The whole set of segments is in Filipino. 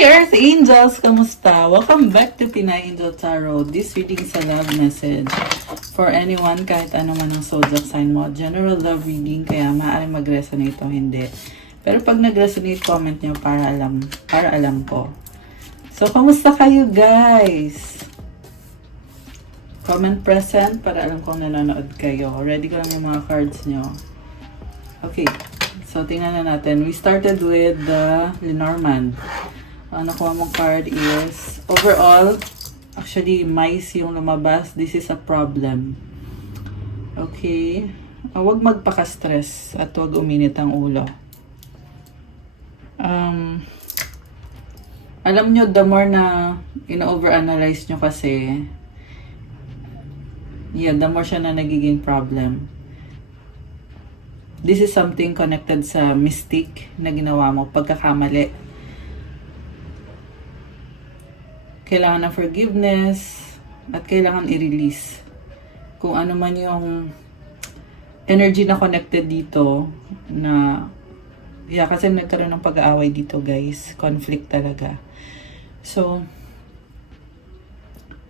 Earth Angels! Kamusta? Welcome back to Pinay Angel Tarot. This reading is a love message for anyone, kahit ano man ang zodiac sign mo. General love reading, kaya maaaring mag-resonate o hindi. Pero pag nag-resonate, comment nyo para alam ko. So, kamusta kayo guys? Comment present para alam kong nanonood kayo. Ready ko lang yung mga cards nyo. Okay. So, tingnan na natin. We started with the Lenormand. Ang nakuha mong card is, overall, actually, mice yung lumabas. This is a problem. Okay. Huwag magpaka-stress at huwag uminit ang ulo. Alam nyo, the more na ino-overanalyze nyo kasi, the more siya na nagiging problem. This is something connected sa mistake na ginawa mo, pagkakamali. Kailangan ng forgiveness at kailangan i-release. Kung ano man yung energy na connected dito na kasi nagkaroon ng pag-aaway dito guys. Conflict talaga. So,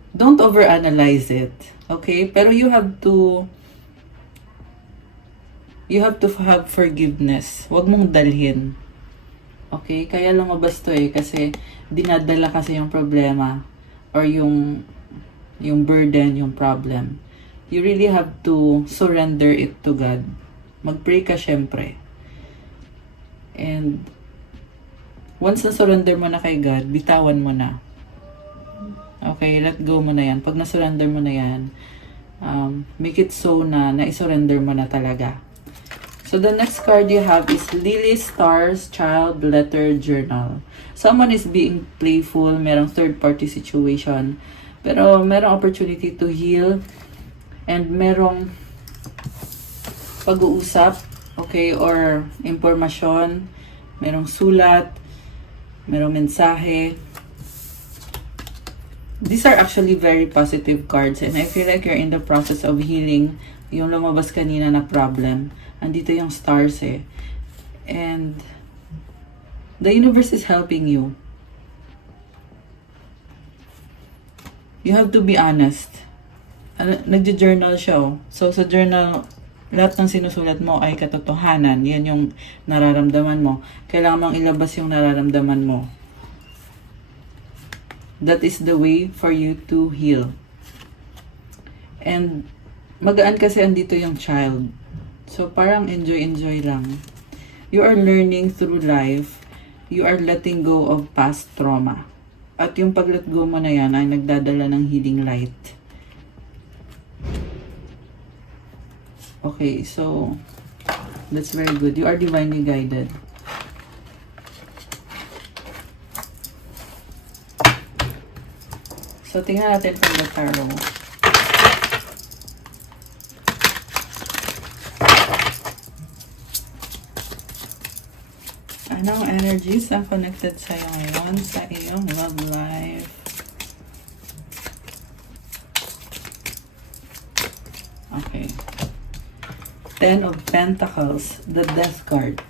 don't overanalyze it. Okay? Pero you have to have forgiveness. Huwag mong dalhin. Okay? Kaya lumabas to kasi dinadala kasi yung problema or yung burden, yung problem. You really have to surrender it to God. Mag-pray ka syempre. And once na-surrender mo na kay God, bitawan mo na. Okay? Let go mo na yan. Pag na-surrender mo na yan, make it so na na-surrender mo na talaga. So the next card you have is Lily Stars Child Letter Journal. Someone is being playful, merong third-party situation, pero merong opportunity to heal, and merong pag-uusap, okay, or impormasyon, merong sulat, merong mensahe. These are actually very positive cards, and I feel like you're in the process of healing yung lumabas kanina na problem. Andito yung stars and the universe is helping you. You have to be honest. Nagjo-journal siya. So sa journal, lahat ng sinusulat mo ay katotohanan. Yan yung nararamdaman mo. Kailangan mong ilabas yung nararamdaman mo. That is the way for you to heal. And magaan kasi andito yung child. So, parang enjoy lang. You are learning through life. You are letting go of past trauma. At yung pag-let go mo na yan ay nagdadala ng healing light. Okay, so, that's very good. You are divinely guided. So, tingnan natin from the tarot. Anong energies ang connected sa'yo ngayon sa iyong love life? Okay. 10 of Pentacles, the Death card.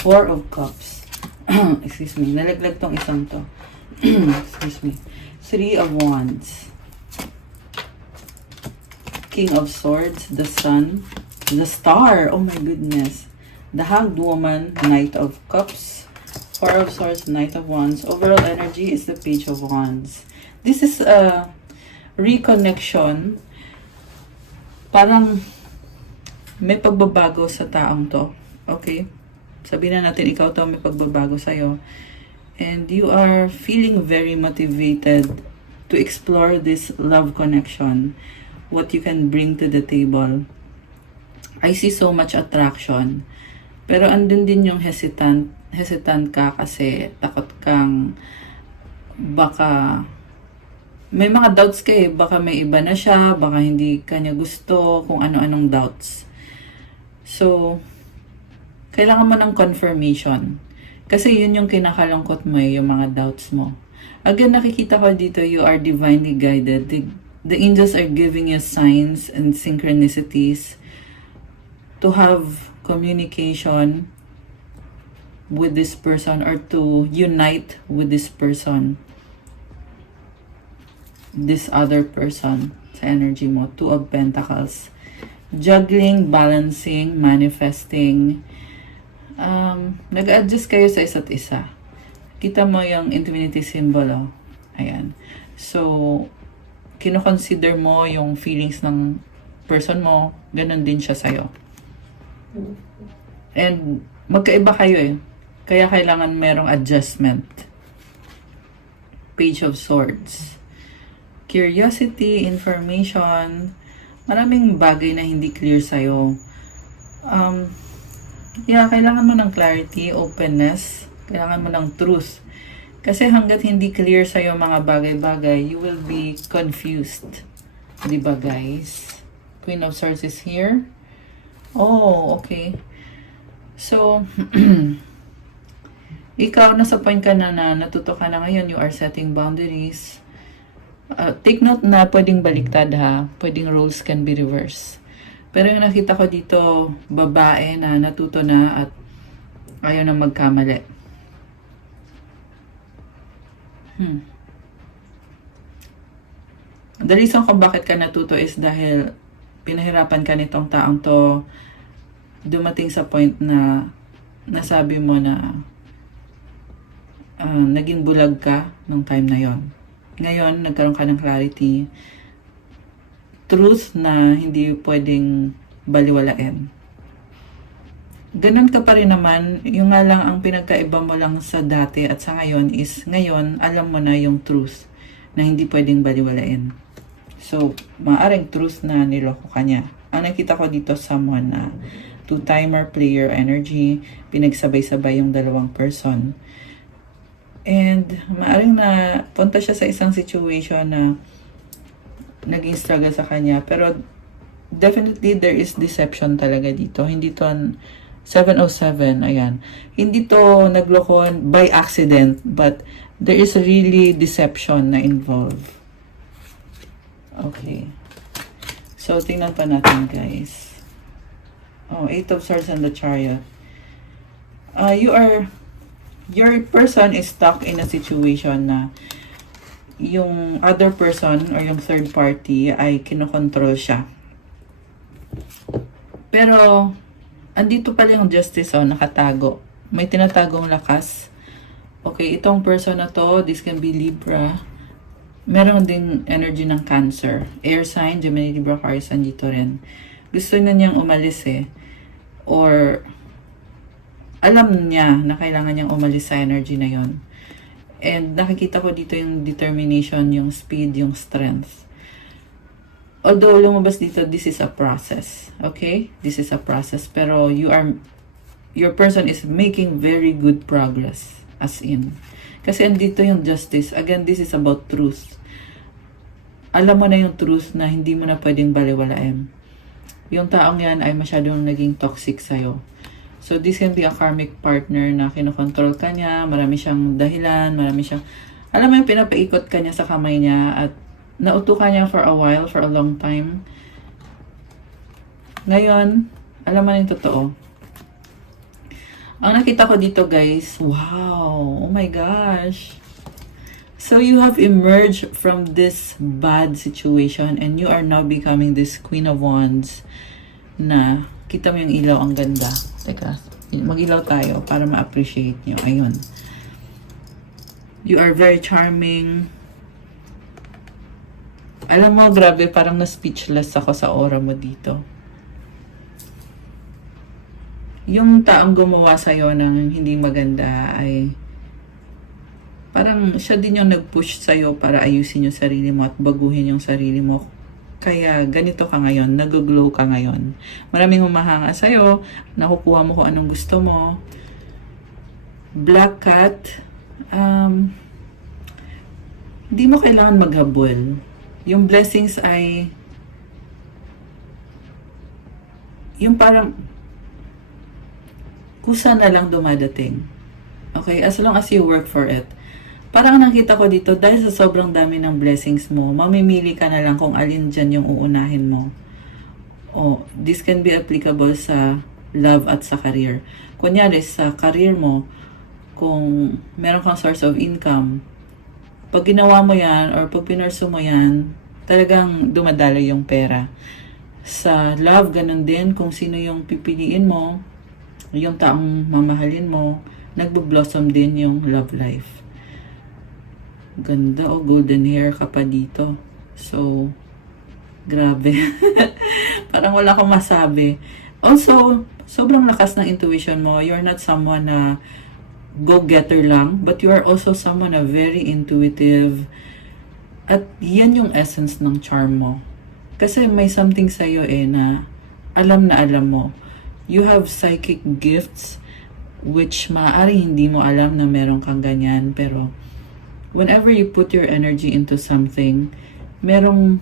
4 of Cups. Excuse me, nalaglag tong isang to. Excuse me. 3 of Wands. King of Swords, the Sun, the Star. Oh my goodness. The Hanged Woman, Knight of Cups, 4 of Swords, Knight of Wands. Overall energy is the Page of Wands. This is a reconnection. Parang may pagbabago sa taong to. Okay? Sabihin na natin, ikaw to, may pagbabago sa'yo. And you are feeling very motivated to explore this love connection. What you can bring to the table. I see so much attraction. Pero andun din yung hesitant ka kasi takot kang baka may mga doubts ka baka may iba na siya, baka hindi kanya gusto, kung ano-anong doubts. So, kailangan mo ng confirmation. Kasi yun yung kinakalungkot mo yung mga doubts mo. Again, nakikita ko dito, you are divinely guided. The angels are giving you signs and synchronicities to have communication with this person or to unite with this person, this other person sa energy mo. Two of Pentacles. Juggling, balancing, manifesting. Nag-adjust kayo sa isa't isa. Kita mo yung infinity symbol, oh. Ayan. So, kino-consider mo yung feelings ng person mo, ganun din siya sa'yo. And, magkaiba kayo eh. Kaya kailangan merong adjustment. Page of Swords. Curiosity, information, maraming bagay na hindi clear sa'yo. Kailangan mo ng clarity, openness, kailangan mo ng truth. Kasi hanggat hindi clear sa'yo mga bagay-bagay, you will be confused. Diba guys? Queen of Swords is here. Oh, okay. So, ikaw, nasa point ka na natuto ka na ngayon, you are setting boundaries. Take note na pwedeng baliktad ha. Pwedeng roles can be reversed. Pero yung nakita ko dito, babae na natuto na at ayaw na magkamali. The reason kung bakit ka natuto is dahil pinahirapan ka nitong taong to, dumating sa point na nasabi mo na naging bulag ka nung time na yon. Ngayon, nagkaroon ka ng clarity, truth na hindi pwedeng baliwalain. Ganun ka pa rin naman, yung nga lang ang pinagkaiba mo lang sa dati at sa ngayon is, ngayon, alam mo na yung truth na hindi pwedeng baliwalain. So, maaaring truth na niloko ka niya. Ang nakita ko dito, someone na two-timer player energy, pinagsabay-sabay yung dalawang person. And maaring na punta siya sa isang situation na naging struggle sa kanya. Pero definitely there is deception talaga dito. Hindi to 707, ayan. Hindi to naglokon by accident, but there is really deception na involved. Okay. So tingnan pa natin guys. Oh, 8 of Swords and the Chariot. Your person is stuck in a situation na yung other person or yung third party ay kinokontrol siya. Pero, andito pala yung justice, nakatago. May tinatagong lakas. Okay, itong person na to, this can be Libra. Meron din energy ng Cancer. Air sign, Gemini, Libra, Aquarius, dito rin. Gusto na niyang umalis eh. Or, alam niya na kailangan niyang umalis sa energy na yon. And nakikita ko dito yung determination, yung speed, yung strength. Although lumabas dito, this is a process. Okay? This is a process. Pero your person is making very good progress. As in. Kasi andito yung justice. Again, this is about truth. Alam mo na yung truth na hindi mo na pwedeng baliwalain. Yung taong yan ay masyadong naging toxic sa'yo. So, this can be a karmic partner na kinokontrol ka niya, marami siyang dahilan, marami siyang, alam mo yung pinapaikot ka niya sa kamay niya at nauto ka niya for a while, for a long time. Ngayon, alam mo na yung totoo. Ang nakita ko dito guys, wow, oh my gosh. So, you have emerged from this bad situation and you are now becoming this Queen of Wands na kita mo yung ilaw, ang ganda. Teka, mag-ilaw tayo para ma-appreciate nyo. Ayun. You are very charming. Alam mo, grabe, parang na-speechless ako sa aura mo dito. Yung taong gumawa sa'yo ng hindi maganda ay parang siya din yung nag-push sa'yo para ayusin yung sarili mo at baguhin yung sarili mo. Kaya ganito ka ngayon, nag-glow ka ngayon. Maraming humahanga sa'yo, nakukuha mo kung anong gusto mo. Black Cat, hindi mo kailangan maghabol. Yung blessings ay, yung parang, kusa na lang dumadating. Okay, as long as you work for it. Parang nakita ko dito, dahil sa sobrang dami ng blessings mo, mamimili ka na lang kung alin dyan yung uunahin mo. This can be applicable sa love at sa career. Kunyari, sa career mo, kung meron kang source of income, pag ginawa mo yan or pag pinursu mo yan, talagang dumadalo yung pera. Sa love, ganun din. Kung sino yung pipiliin mo, yung taong mamahalin mo, nagbo-blossom din yung love life. Ganda, oh, golden hair ka pa dito. So, grabe. Parang wala akong masabi. Also, sobrang lakas ng intuition mo. You're not someone na go-getter lang, but you are also someone na very intuitive. At yan yung essence ng charm mo. Kasi may something sa'yo na alam mo. You have psychic gifts which maaari hindi mo alam na meron kang ganyan. Pero whenever you put your energy into something, merong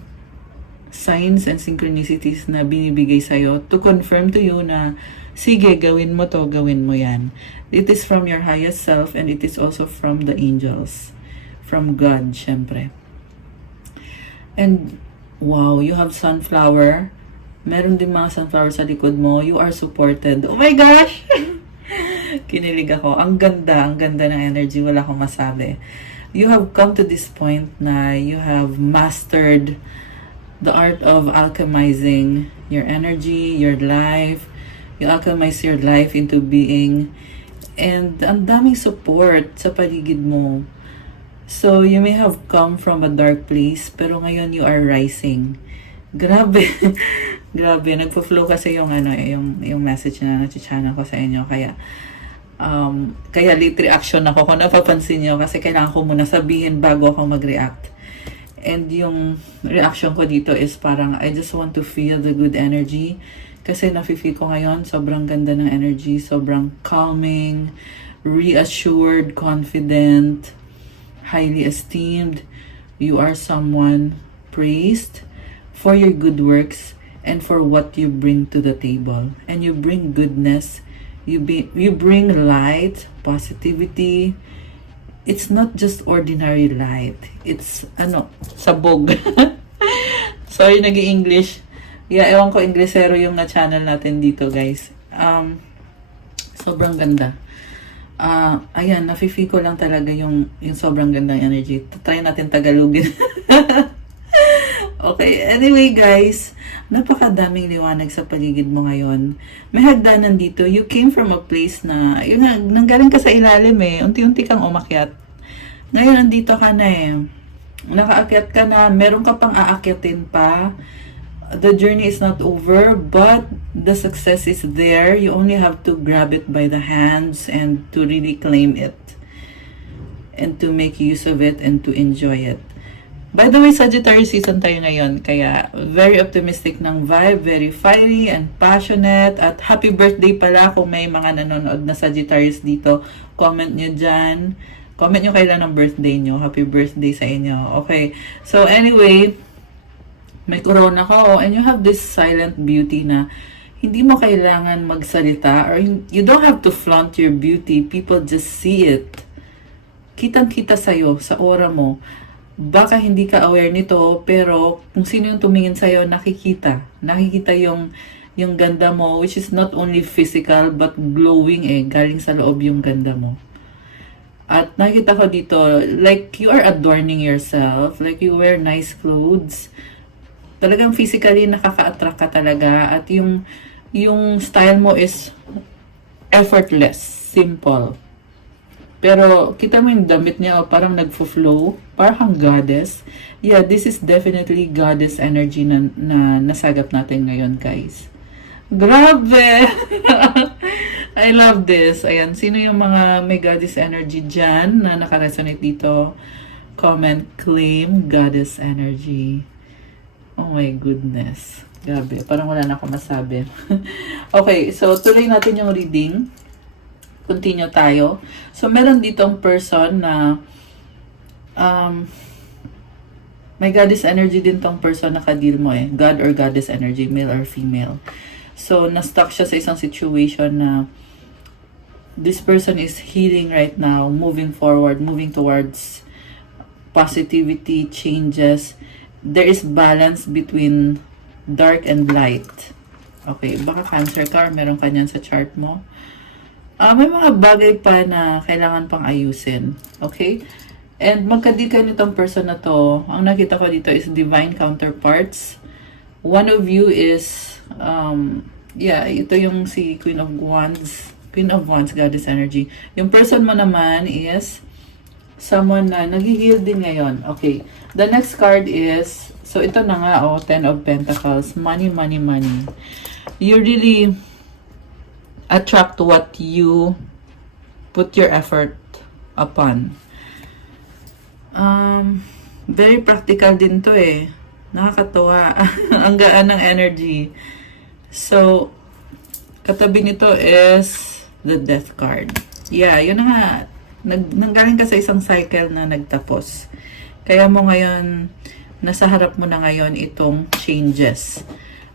signs and synchronicities na binibigay sa'yo to confirm to you na sige, gawin mo to, gawin mo yan. It is from your highest self and it is also from the angels. From God, syempre. And, wow, you have sunflower. Meron din mga sunflower sa likod mo. You are supported. Oh my gosh! Kinilig ako. Ang ganda ng energy. Wala akong masabi. You have come to this point na you have mastered the art of alchemizing your energy, your life. You alchemize your life into being. And ang daming support sa paligid mo. So, you may have come from a dark place, pero ngayon you are rising. Grabe. Grabe. Nagpo-flow kasi yung message na nachichana ko sa inyo. Kaya late reaction ako kung napapansin nyo kasi kailangan ko muna sabihin bago ako mag-react. And yung reaction ko dito is parang I just want to feel the good energy. Kasi nafe-feel ko ngayon, sobrang ganda ng energy, sobrang calming, reassured, confident, highly esteemed. You are someone praised for your good works and for what you bring to the table. And you bring goodness, you bring light, positivity. It's not just ordinary light. It's sabog. Sorry, nag-i-English. Yeah, ewan ko, Inglesero yung na-channel natin dito, guys. Sobrang ganda. Ayan, nafe-feel ko lang talaga yung sobrang gandang energy. Try natin Tagalogin. Okay, anyway guys, napakadaming liwanag sa paligid mo ngayon. May hagdanan dito. You came from a place na, yun nga, nanggaling ka sa ilalim unti-unti kang umakyat. Ngayon, nandito ka na nakaakyat ka na, meron ka pang aakyatin pa. The journey is not over, but the success is there. You only have to grab it by the hands and to really claim it. And to make use of it and to enjoy it. By the way, Sagittarius season tayo ngayon, kaya very optimistic ng vibe, very fiery and passionate, at happy birthday pala kung may mga nanonood na Sagittarius dito. Comment nyo dyan. Comment nyo kailan ang birthday nyo. Happy birthday sa inyo. Okay, so anyway, may corona ka, and you have this silent beauty na hindi mo kailangan magsalita, or you don't have to flaunt your beauty. People just see it. Kitang-kita sa'yo, sa aura mo. Baka hindi ka aware nito, pero kung sino yung tumingin sa'yo, nakikita. Nakikita yung ganda mo, which is not only physical, but glowing galing sa loob yung ganda mo. At nakikita ko dito, like you are adorning yourself, like you wear nice clothes. Talagang physically nakaka-attract ka talaga, at yung style mo is effortless, simple. Pero kita mo yung damit niya, parang nagfo-flow, parang goddess. Yeah, this is definitely goddess energy na nasagap natin ngayon, guys. Grabe! I love this. Ayan, sino yung mga may goddess energy dyan na nakaresonate dito? Comment, claim goddess energy. Oh my goodness. Grabe, parang wala na ako masabi. Okay, so tuloy natin yung reading. Continue tayo. So, meron ditong person na may goddess energy din tong person na kadil mo God or goddess energy, male or female. So, na-stuck siya sa isang situation na this person is healing right now, moving forward, moving towards positivity, changes. There is balance between dark and light. Okay, baka Cancer ka or meron ka niyan sa chart mo. May mga bagay pa na kailangan pang ayusin. Okay? And magka-deal kayo nitong person na to. Ang nakita ko dito is divine counterparts. One of you is, ito yung si Queen of Wands. Queen of Wands, Goddess energy. Yung person mo naman is someone na nag-heal din ngayon. Okay. The next card is, so ito na nga, Ten of Pentacles. Money, money, money. You really attract what you put your effort upon. Very practical din to eh. Nakakatuwa. Ang gaan ng energy. So, katabi nito is the Death card. Yeah, yun na nga. Nanggaling ka sa isang cycle na nagtapos. Kaya mo ngayon, nasa harap mo na ngayon itong changes.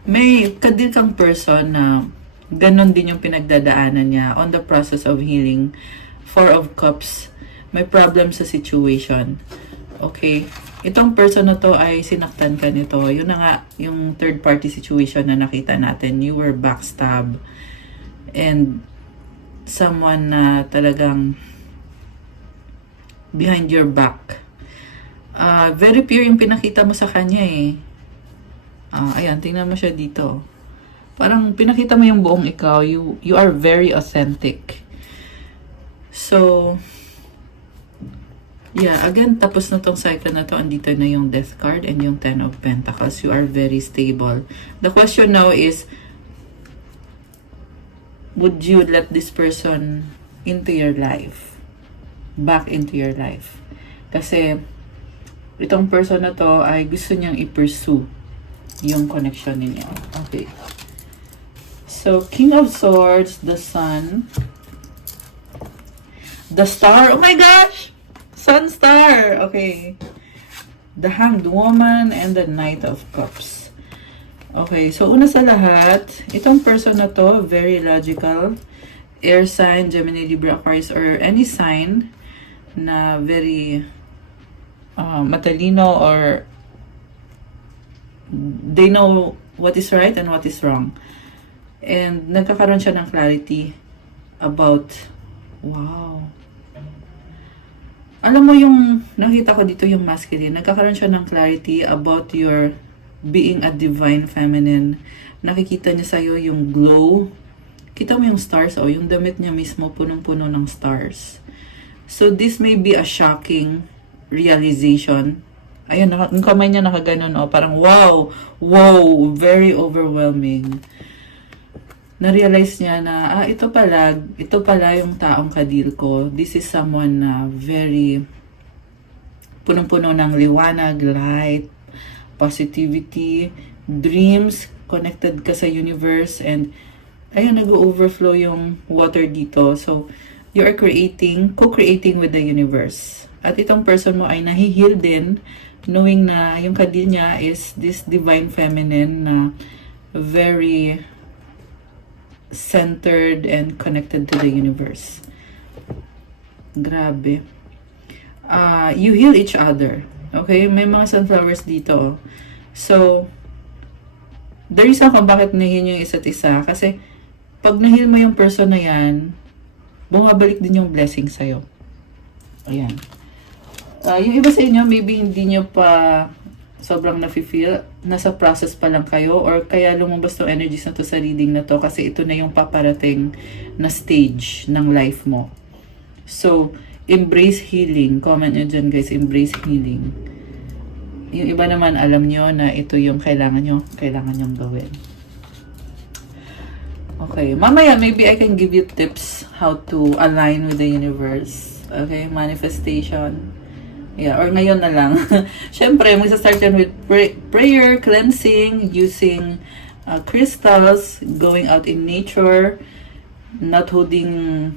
May kadil kang person na ganon din yung pinagdadaanan niya on the process of healing. Four of Cups. May problem sa situation. Okay? Itong person na to ay sinaktan ka nito. Yun na nga, yung third party situation na nakita natin. You were backstab. And someone na talagang behind your back. Very pure yung pinakita mo sa kanya eh. Ayan, tingnan mo siya dito. Parang pinakita mo yung buong ikaw. You are very authentic. So, yeah, again, tapos na tong cycle na to. Andito na yung Death card and yung Ten of Pentacles. You are very stable. The question now is, would you let this person into your life? Back into your life? Kasi, itong person na to ay gusto niyang i-pursue yung connection ninyo. Okay. So, King of Swords, the Sun, the Star, oh my gosh! Sun Star! Okay. The Hanged Woman and the Knight of Cups. Okay, so una sa lahat, itong person na to, very logical. Air sign, Gemini, Libra, Aquarius, or any sign na very matalino or they know what is right and what is wrong. And nagkakaroon siya ng clarity about, wow. Alam mo yung, nakita ko dito yung masculine, nagkakaroon siya ng clarity about your being a divine feminine. Nakikita niya sa'yo yung glow. Kita mo yung stars, yung damit niya mismo, punong-puno ng stars. So this may be a shocking realization. Ayun, yung kamay niya nakaganon, parang wow, very overwhelming. Na-realize niya na, ito pala yung taong kadil ko. This is someone na very punong-puno ng liwanag, light, positivity, dreams, connected ka sa universe, and ayun, nag-overflow yung water dito. So, you are co-creating with the universe. At itong person mo ay nahihil din, knowing na yung kadil niya is this divine feminine na very centered and connected to the universe. Grabe. You heal each other. Okay? May mga sunflowers dito. So, the reason kung bakit nahil yung isa't isa, kasi pag nahil mo yung person na yan, bumabalik din yung blessing sa'yo. Ayan. Yung iba sa inyo, maybe hindi nyo pa sobrang nafe-feel, nasa process pa lang kayo, or kaya lumabas tong energies na to sa reading na to kasi ito na yung paparating na stage ng life mo. So, embrace healing. Comment nyo dyan guys, embrace healing. Yung iba naman, alam nyo na ito yung kailangan nyong gawin. Okay, mamaya maybe I can give you tips how to align with the universe. Okay, manifestation. Yeah, or ngayon na lang. Siyempre, magsa-start yan with prayer, cleansing, using crystals, going out in nature, not holding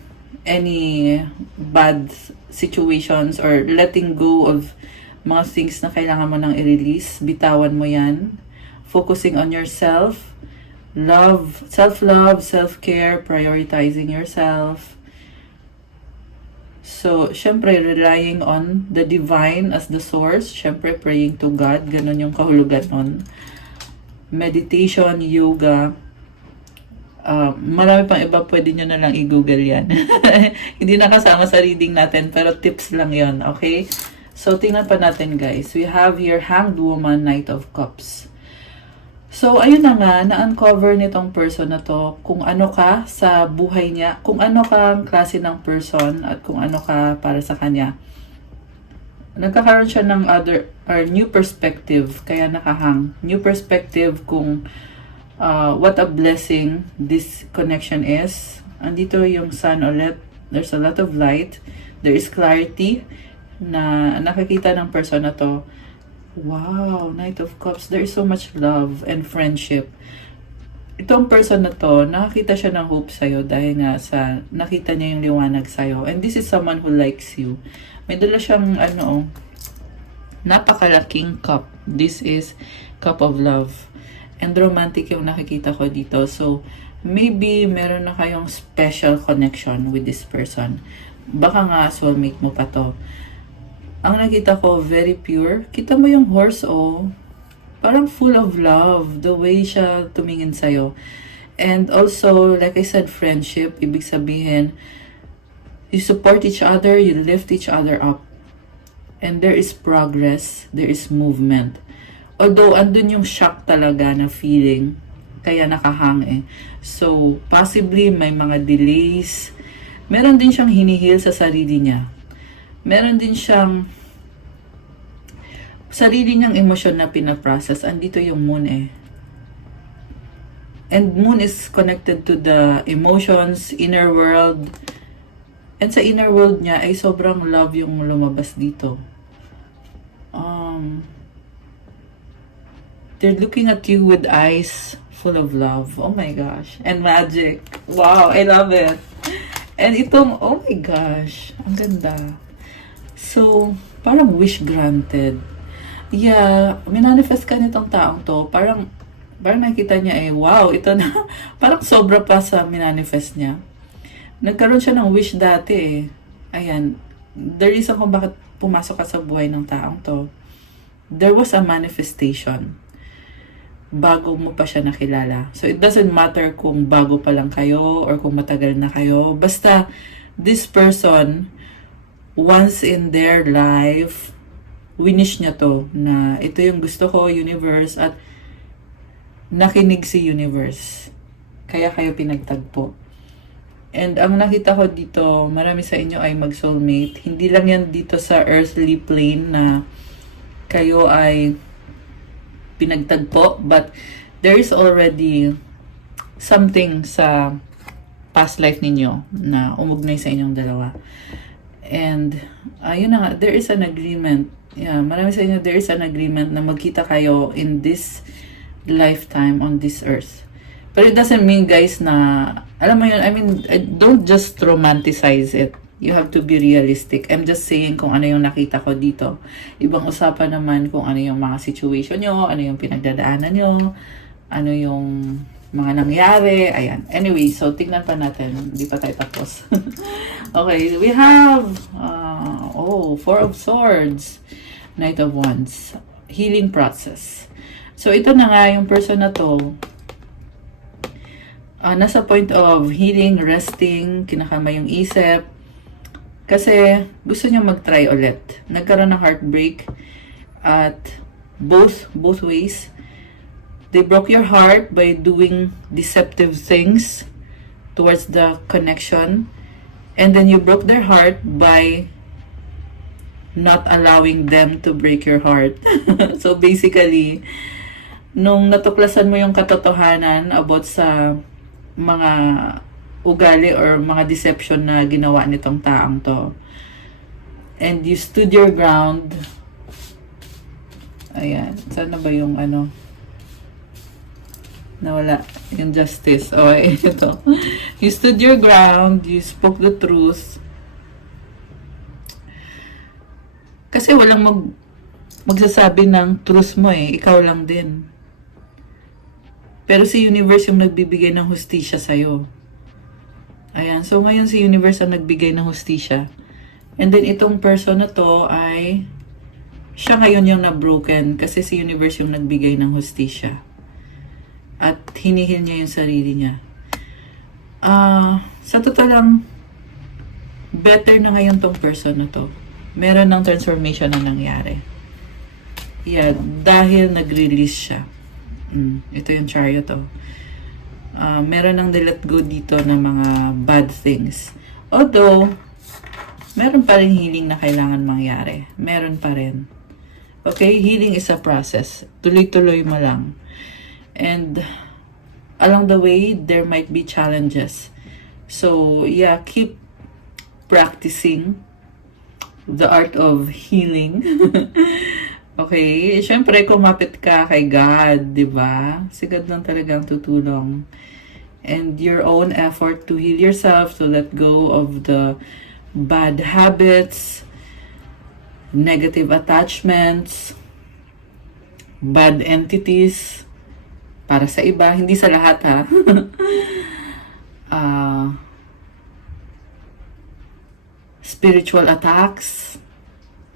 any bad situations, or letting go of mga things na kailangan mo nang i-release. Bitawan mo yan. Focusing on yourself. Love, self-love, self-care, prioritizing yourself. So, syempre, relying on the divine as the source. Syempre, praying to God. Ganon yung kahulugan nun. Meditation, yoga. Marami pang iba, pwede nyo na lang i-google yan. Hindi nakasama sa reading natin, pero tips lang yon, okay? So, tingnan pa natin guys. We have here Hanged Woman, Knight of Cups. So, ayun na nga, na-uncover nitong person na to kung ano ka sa buhay niya, kung ano kang klase ng person, at kung ano ka para sa kanya. Nagkakaroon siya ng new perspective, kaya nakahang. New perspective kung what a blessing this connection is. Andito yung sun ulit. There's a lot of light. There is clarity na nakikita ng person na to. Wow, Knight of Cups. There is so much love and friendship. Itong person na to, nakakita siya ng hope sa'yo dahil nga sa nakita niya yung liwanag sa'yo. And this is someone who likes you. May dala siyang napakalaking cup. This is cup of love. And romantic yung nakikita ko dito. So, maybe meron na kayong special connection with this person. Baka nga soulmate mo pa to. Ang nakita ko, very pure. Kita mo yung horse, oh. Parang full of love. The way siya tumingin sa'yo. And also, like I said, friendship. Ibig sabihin, you support each other, you lift each other up. And there is progress. There is movement. Although, andun yung shock talaga na feeling, kaya nakahang eh. So, possibly may mga delays. Meron din siyang hinihil sa sarili niya. Meron din siyang sarili niyang emosyon na pinaprocess. Andito yung moon eh. And moon is connected to the emotions, inner world. And sa inner world niya ay sobrang love yung lumabas dito. They're looking at you with eyes full of love. Oh my gosh. And magic. Wow, I love it. And itong, oh my gosh, ang ganda. So, parang wish granted. Yeah, minanifest ka nitong taong to. Parang nakita niya wow, ito na. Parang sobra pa sa minanifest niya. Nagkaroon siya ng wish dati eh. Ayan. The reason kung bakit pumasok ka sa buhay ng taong to, there was a manifestation bago mo pa siya nakilala. So, it doesn't matter kung bago pa lang kayo or kung matagal na kayo. Basta, this person, once in their life, winish niya to na ito yung gusto ko, universe, at nakinig si universe. Kaya kayo pinagtagpo. And ang nakita ko dito, marami sa inyo ay mag-soulmate. Hindi lang yan dito sa earthly plane na kayo ay pinagtagpo, but there is already something sa past life ninyo na umugnay sa inyong dalawa. And ayun na nga, there is an agreement. Yeah, marami sa inyo, there is an agreement na magkita kayo in this lifetime on this earth. Pero it doesn't mean guys na, alam mo yun, I mean, don't just romanticize it. You have to be realistic. I'm just saying kung ano yung nakita ko dito. Ibang usapan naman kung ano yung mga situation nyo, ano yung pinagdadaanan nyo, ano yung mga nangyari. Ayan. Anyway, so tignan pa natin. Hindi pa tayo tapos. Okay, we have, Four of Swords, Knight of Wands, healing process. So ito na nga yung person na to, nasa point of healing, resting, kinakama yung isip. Kasi gusto niya mag-try ulit. Nagkaroon ng heartbreak at both ways. They broke your heart by doing deceptive things towards the connection. And then you broke their heart by not allowing them to break your heart. So basically, nung natuklasan mo yung katotohanan about sa mga ugali or mga deception na ginawa nitong taong to, and you stood your ground. Ayan, sana ba yung nawala yung justice. Ito. You stood your ground, you spoke the truth. Kasi walang magsasabi ng truth mo ikaw lang din. Pero si universe yung nagbibigay ng hustisya sa'yo. Ayan. So, ngayon si universe ang nagbigay ng hustisya. And then, itong person na to ay siya ngayon yung na-broken kasi si universe yung nagbigay ng hustisya. At hinihil niya yung sarili niya. Sa totoo lang, better na ngayon tong person na to. Meron ng transformation na nangyari. Yeah, dahil nag-release siya. Ito yung chariot, oh. Meron ng let go dito ng mga bad things. Although, meron pa rin healing na kailangan mangyari. Meron pa rin. Okay, healing is a process. Tuloy-tuloy mo lang. And along the way, there might be challenges. So, yeah, keep practicing the art of healing. Okay, syempre kumapit ka kay God, di ba? Si God lang talagang tutulong. And your own effort to heal yourself, to let go of the bad habits, negative attachments, bad entities, para sa iba, hindi sa lahat ha. Spiritual attacks,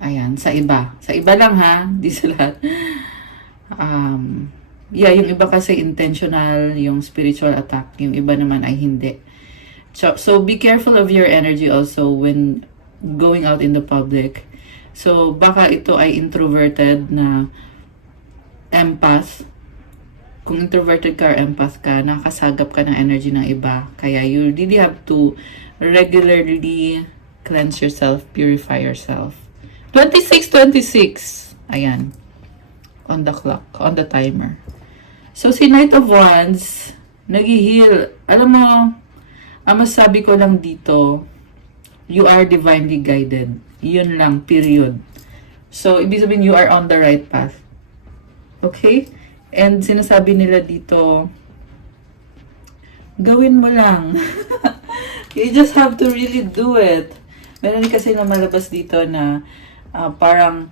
ayan, sa iba. Sa iba lang ha, di sa lahat. Yeah, yung iba kasi intentional, yung spiritual attack. Yung iba naman ay hindi. So be careful of your energy also when going out in the public. So, baka ito ay introverted na empath. Kung introverted ka or empath ka, nakasagap ka ng energy ng iba. Kaya you really have to regularly cleanse yourself, purify yourself. 26. Ayan. On the clock, on the timer. So, si Knight of Wands, nag-heal. Alam mo, ang masabi ko lang dito, you are divinely guided. Yun lang, period. So, ibig sabihin, you are on the right path. Okay? And sinasabi nila dito, gawin mo lang. You just have to really do it. Meron kasi na malabas dito na parang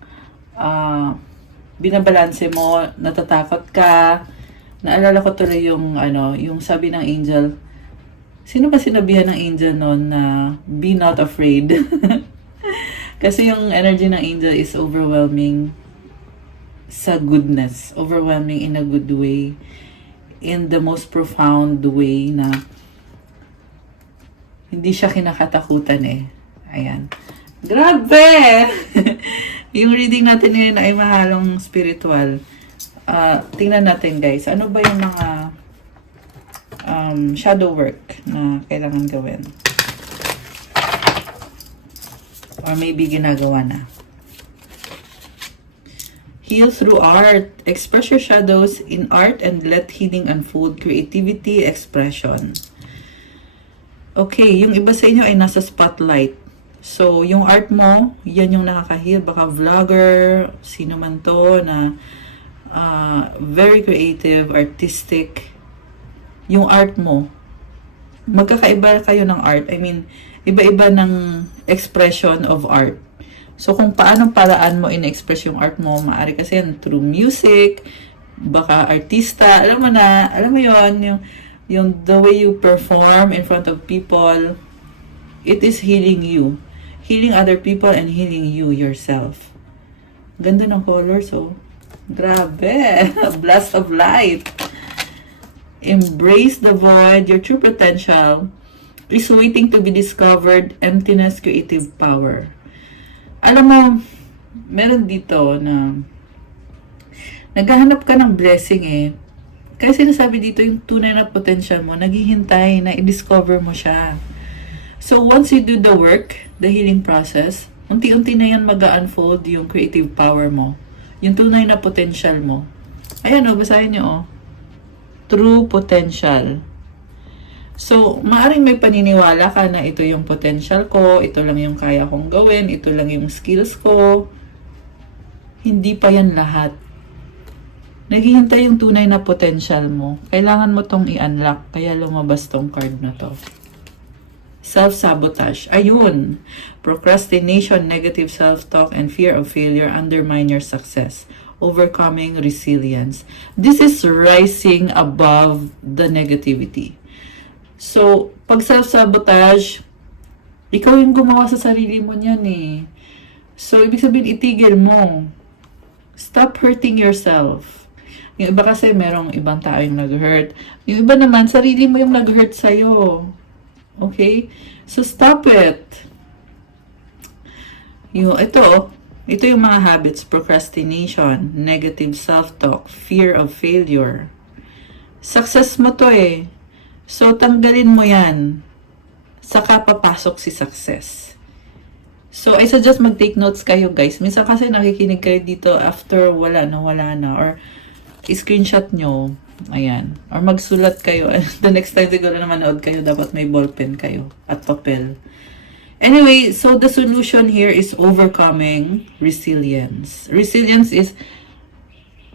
binabalanse mo, natatakot ka. Naalala ko tuloy yung yung sabi ng angel. Sino ba sinabihan ng angel noon na be not afraid? Kasi yung energy ng angel is overwhelming sa goodness. Overwhelming in a good way. In the most profound way na hindi siya kinakatakutan eh. Ayan. Grabe! Yung reading natin ngayon ay mahalong spiritual. Tingnan natin guys. Ano ba yung mga shadow work na kailangan gawin? Or maybe ginagawa na. Heal through art. Express your shadows in art and let healing unfold. Creativity, expression. Okay, yung iba sa inyo ay nasa spotlight. So, yung art mo, yan yung nakaka-heal. Baka vlogger, sino man to na very creative, artistic. Yung art mo, magkakaiba kayo ng art. I mean, iba-iba ng expression of art. So, kung paano paraan mo in-express yung art mo, maaari kasi yan through music, baka artista, alam mo yon yung the way you perform in front of people, it is healing you. Healing other people and healing you yourself. Ganda ng colors, oh. Grabe! Blast of light. Embrace the void. Your true potential is waiting to be discovered. Emptiness, creative power. Alam mo, meron dito na naghahanap ka ng blessing eh. Kaya sinasabi dito yung tunay na potential mo, naghihintay na i-discover mo siya. So, once you do the work, the healing process, unti-unti na yan mag-unfold yung creative power mo. Yung tunay na potential mo. Ayan o, basahin nyo o. True potential. So, maaring may paniniwala ka na ito yung potential ko, ito lang yung kaya kong gawin, ito lang yung skills ko. Hindi pa yan lahat. Naghihintay yung tunay na potential mo. Kailangan mo tong i-unlock, kaya lumabas tong card na to. Self-sabotage. Ayun. Procrastination, negative self-talk, and fear of failure undermine your success. Overcoming resilience. This is rising above the negativity. So, pag self-sabotage, ikaw yung gumawa sa sarili mo niyan eh. So, ibig sabihin, itigil mo. Stop hurting yourself. Yung iba kasi merong ibang tao yung nag-hurt. Yung iba naman, sarili mo yung nag-hurt sa'yo. Okay? So, stop it. Ito yung mga habits: procrastination, negative self-talk, fear of failure. Success mo to eh. So, tanggalin mo yan. Saka papasok si success. So, I suggest mag-take notes kayo, guys. Minsan kasi nakikinig kayo dito after wala na. Or, screenshot nyo. Ayan. Or magsulat kayo. The next time siguro na manood kayo, dapat may ballpen kayo at papel. Anyway, so the solution here is overcoming resilience. Resilience is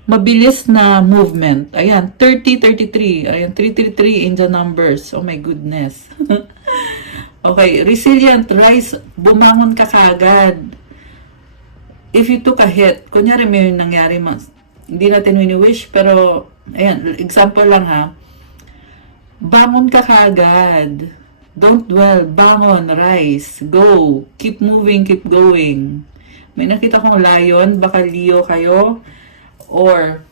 mabilis na movement. Ayan, 30-33. Ayan, 333 in the numbers. Oh my goodness. Okay, resilient, rise, bumangon ka kaagad. If you took a hit, kunyari may nangyari, hindi natin wini-wish, pero, ayan, example lang ha. Bangon ka kaagad. Don't dwell, bangon, rise, go, keep moving, keep going. May nakita kong lion, baka Leo kayo, or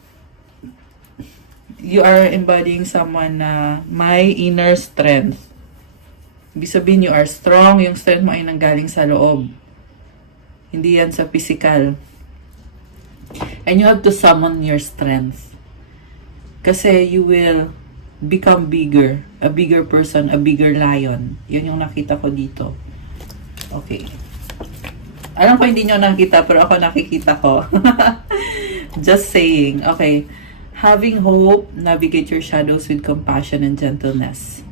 you are embodying someone na may inner strength. Ibig sabihin, you are strong, yung strength mo ay nanggaling sa loob. Hindi yan sa physical. And you have to summon your strength. Kasi you will become bigger. A bigger person, a bigger lion. Yun yung nakita ko dito. Okay. Alam ko hindi nyo nakita, pero ako nakikita ko. Just saying. Okay. Having hope, navigate your shadows with compassion and gentleness.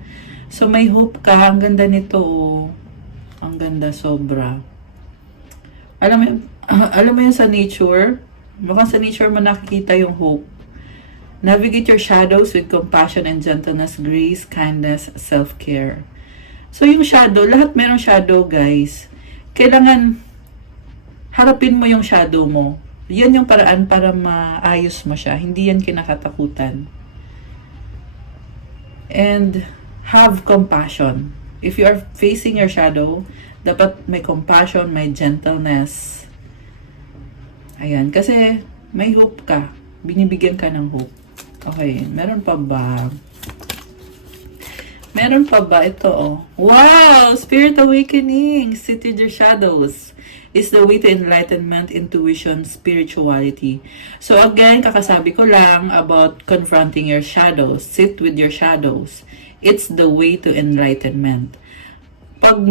So, may hope ka. Ang ganda nito. Oh. Ang ganda, sobra. Alam mo yun sa nature? Mukhang sa nature mo nakikita yung hope. Navigate your shadows with compassion and gentleness, grace, kindness, self-care. So, yung shadow, lahat merong shadow, guys. Kailangan harapin mo yung shadow mo. Yan yung paraan para maayos mo siya. Hindi yan kinakatakutan. And have compassion. If you are facing your shadow, dapat may compassion, may gentleness. Ayan, kasi may hope ka. Binibigyan ka ng hope. Okay, meron pa ba? Meron pa ba? Ito, oh. Wow! Spirit awakening! Sit with your shadows. Is the way to enlightenment, intuition, spirituality. So again, kakasabi ko lang about confronting your shadows. Sit with your shadows. It's the way to enlightenment. Pag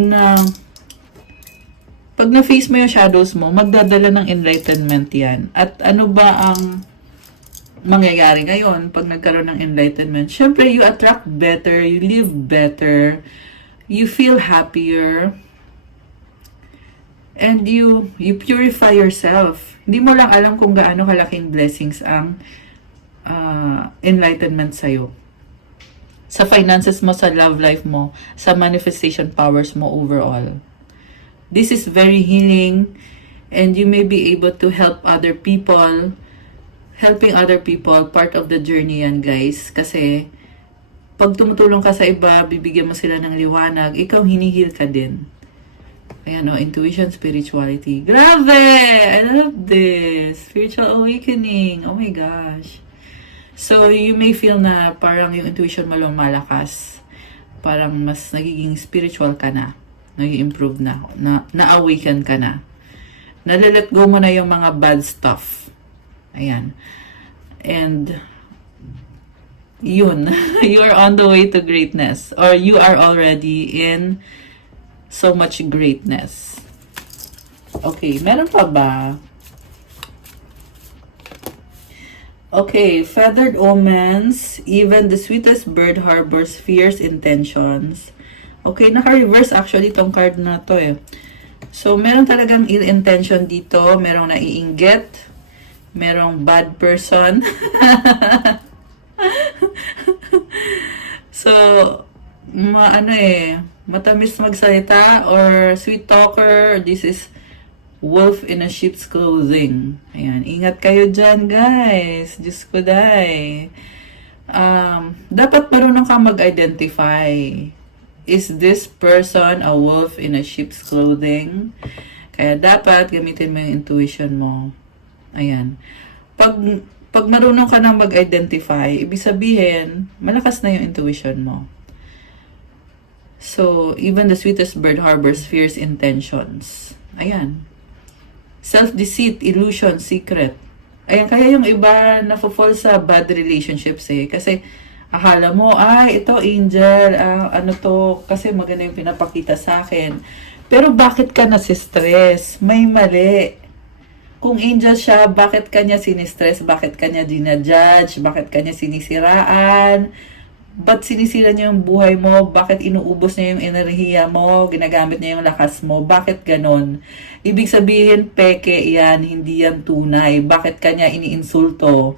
na-face mo yung shadows mo, magdadala ng enlightenment yan. At ano ba ang mangyayari ngayon pag nagkaroon ng enlightenment? Syempre, you attract better, you live better, you feel happier, and you purify yourself. Hindi mo lang alam kung gaano kalaking blessings ang enlightenment sa'yo. Sa finances mo, sa love life mo, sa manifestation powers mo overall. This is very healing, and you may be able to help other people. Helping other people, part of the journey yan, guys. Kasi, pag tumutulong ka sa iba, bibigyan mo sila ng liwanag, ikaw hinihil ka din. Ayan, intuition, spirituality. Grabe! I love this! Spiritual awakening. Oh my gosh. So, you may feel na parang yung intuition mo lumalakas. Parang mas nagiging spiritual ka na. Nag-improve na. Na-awaken ka na. Nalalet go mo na yung mga bad stuff. Ayan. And, yun. You are on the way to greatness. Or you are already in so much greatness. Okay, meron pa ba? Okay, feathered omens. Even the sweetest bird harbors fierce intentions. Okay, naka-reverse actually tong card na to eh. So, meron talagang ill intention dito. Merong naiinggit. Merong bad person. So, matamis magsalita or sweet talker. This is wolf in a sheep's clothing. Ayan, ingat kayo dyan, guys. Diyos ko, day. Dapat marunong kang mag-identify. Is this person a wolf in a sheep's clothing? Kaya dapat gamitin mo yung intuition mo. Ayan. Pag marunong ka nang mag-identify, ibig sabihin, malakas na yung intuition mo. So, even the sweetest bird harbors fierce intentions. Ayan. Self-deceit, illusion, secret. Ayan, kaya yung iba nafo-fall sa bad relationships eh. Kasi, akala mo, ay, ito angel, ano to, kasi maganda yung pinapakita sa akin. Pero bakit ka nasistress? May mali. Kung angel siya, bakit kanya sinistress? Bakit kanya dinajudge? Bakit kanya sinisiraan? Ba't sinisira niya yung buhay mo? Bakit inuubos niya yung enerhiya mo? Ginagamit niya yung lakas mo? Bakit ganon? Ibig sabihin, peke yan, hindi yan tunay. Bakit kanya iniinsulto?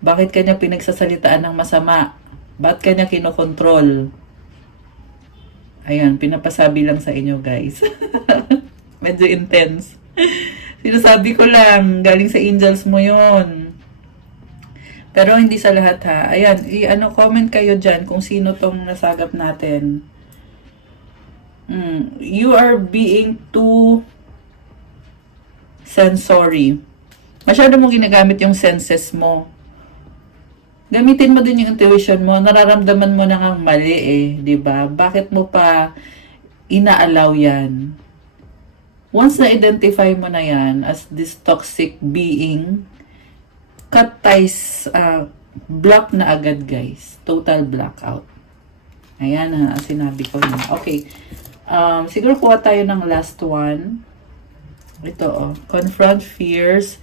Bakit kanya pinagsasalitaan ng masama? Bakit kanya kinokontrol? Ayan, pinapasabi lang sa inyo guys. Medyo intense. Sinasabi ko lang, galing sa angels mo yon. Pero hindi sa lahat ha. Ayan, comment kayo dyan kung sino tong nasagap natin. You are being too sensory. Masyado mo ginagamit yung senses mo. Gamitin mo din yung intuition mo. Nararamdaman mo na nga mali eh, di ba? Bakit mo pa inaalaw yan? Once na-identify mo na yan as this toxic being, cut ties, block na agad guys. Total blackout. Ayan ha, sinabi ko na. Okay. Siguro kuha tayo ng last one. Ito confront fears.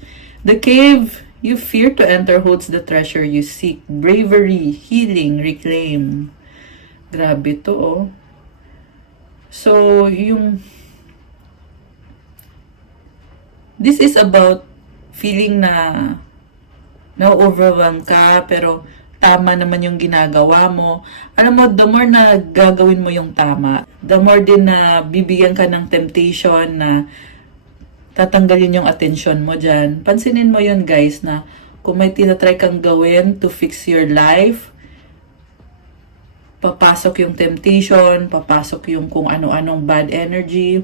The cave you fear to enter holds the treasure you seek. Bravery, healing, reclaim. Grabe to So, this is about feeling na overwhelm ka, pero tama naman yung ginagawa mo. Alam mo, the more na gagawin mo yung tama, the more din na bibigyan ka ng temptation na tatanggalin yung attention mo dyan. Pansinin mo yun guys, na kung may tinatry kang gawin to fix your life, papasok yung temptation, papasok yung kung ano-anong bad energy,